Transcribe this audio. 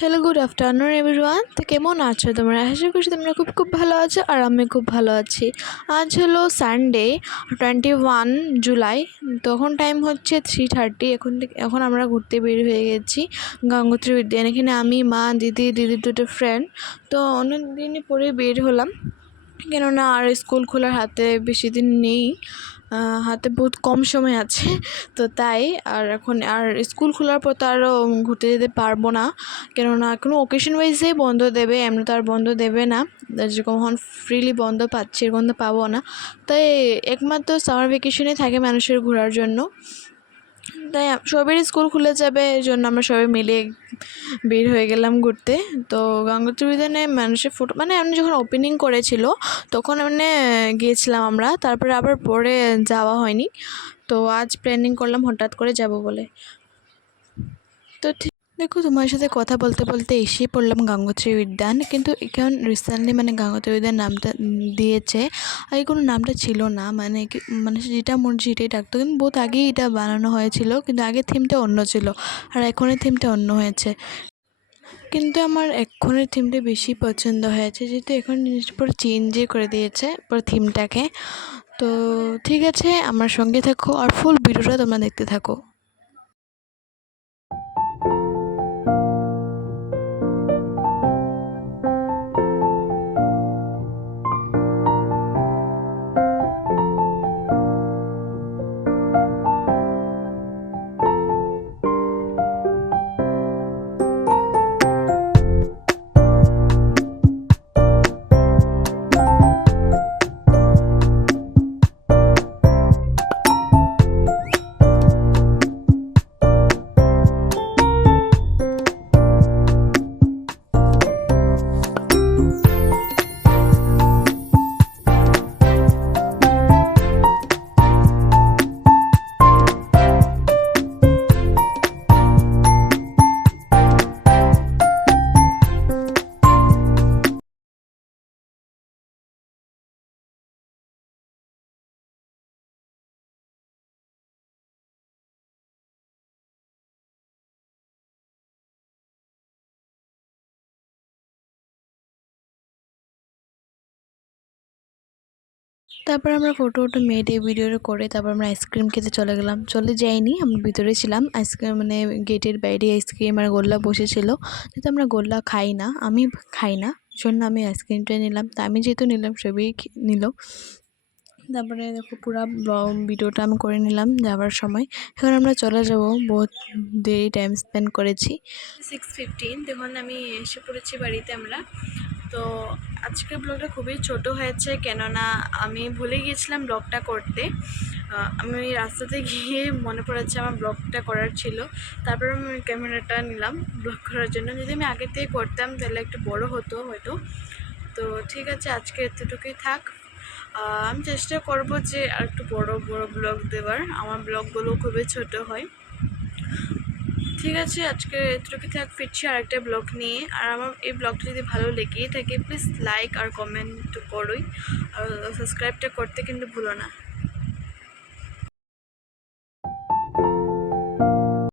Hello, good afternoon everyone. তো কেমন আছো তোমরা? আশা করছি তোমরা খুব খুব ভালো আছো আর আমি খুব ভালো আছি। আজ হলো সানডে 21 জুলাই। তখন টাইম হচ্ছে 3:30। এখন আমরা ঘুরতে বের হয়ে গেছি গঙ্গোত্রী উদ্যান। এখানে আমি, মা, দিদির দুটো ফ্রেন্ড। তো অনেক দিনই পরে বের হলাম, কেননা আর স্কুল খোলার হাতে বেশি দিন নেই, হাতে বহুত কম সময় আছে। তো তাই এখন স্কুল খোলার পর তো আরও ঘুরতে যেতে পারবো না, কেননা কোনো ওকেশন ওয়াইজেই বন্ধ দেবে, এমনি তো আর বন্ধ দেবে না। যখন ফ্রিলি বন্ধ পাচ্ছি এরকম তো পাবো না। তাই একমাত্র সামার ভ্যাকেশনে থাকে মানুষের ঘোরার জন্য। তাই সবারই স্কুল খুলে যাবে, এই জন্য আমরা সবাই মিলে বের হয়ে গেলাম ঘুরতে। তো গঙ্গোত্রী উদ্যানে মানুষের ফটো এমনি যখন ওপেনিং করেছিল তখন গিয়েছিলাম আমরা, তারপরে আবার পরে যাওয়া হয়নি। তো আজ প্ল্যানিং করলাম হঠাৎ করে যাব বলে। তো ঠিক দেখো, তোমার সাথে কথা বলতে বলতে এসেই পড়লাম গঙ্গোত্রী উদ্যান। কিন্তু এখন রিসেন্টলি গঙ্গোত্রী উদ্যান নামটা দিয়েছে, আগে কোনো নামটা ছিল না। মানে যেটা মনে সেটাই ডাকতো, কিন্তু বহুত আগেই এটা বানানো হয়েছিল, কিন্তু আগে থিমটা অন্য ছিল আর এখনের থিমটা অন্য হয়েছে। কিন্তু আমার এখনের থিমটা বেশি পছন্দ হয়েছে, যেহেতু এখন জিনিসটা পুরো চেঞ্জই করে দিয়েছে পুরো থিমটাকে। তো ঠিক আছে, আমার সঙ্গে থাকো আর ফুল ভিডিওটা তোমরা দেখতে থাকো। তারপর আমরা ফটো মেয়েটে ভিডিও করে তারপর আমরা আইসক্রিম খেতে চলে গেলাম। চলে যাইনি, আমরা ভিতরে ছিলাম। আইসক্রিম গেটের বাইরে আইসক্রিম আর গোল্লা বসেছিল, যেহেতু আমরা গোল্লা খাই না, আমি খাই না, জন্য আমি আইসক্রিমটা নিলাম। তা আমি যেহেতু নিলাম সবই নিল। তারপরে দেখো পুরো ভিডিওটা আমি করে নিলাম যাওয়ার সময়। এখন আমরা চলে যাব, বহুত দেরি টাইম স্পেন্ড করেছি। 6:15 তখন আমি এসে পড়েছি বাড়িতে আমরা। তো আজকের ব্লগটা খুবই ছোট হয়েছে, কেননা আমি ভুলে গিয়েছিলাম ব্লগটা করতে। আমি রাস্তাতে গিয়ে মনে পড়েছে আমার ব্লগটা করার ছিল, তারপর আমি ক্যামেরাটা নিলাম ব্লগ করার জন্য। যদি আমি আগে থেকে করতাম তাহলে একটু বড় হতো হয়তো। তো ঠিক আছে, আজকে এতটুকুই থাক। আমি চেষ্টা করব যে আর একটু বড় ব্লগ দেওয়ার, আমার ব্লগগুলো খুবই ছোট হয়। ঠিক আছে, আজকে এতটুকু থাক, ফিরছি আরেকটা ব্লগ নিয়ে। আর আমার এই ব্লগটা যদি ভালো লেগেই থাকে প্লিজ লাইক আর কমেন্ট করোই, আর সাবস্ক্রাইবটা করতে কিন্তু ভুলো না।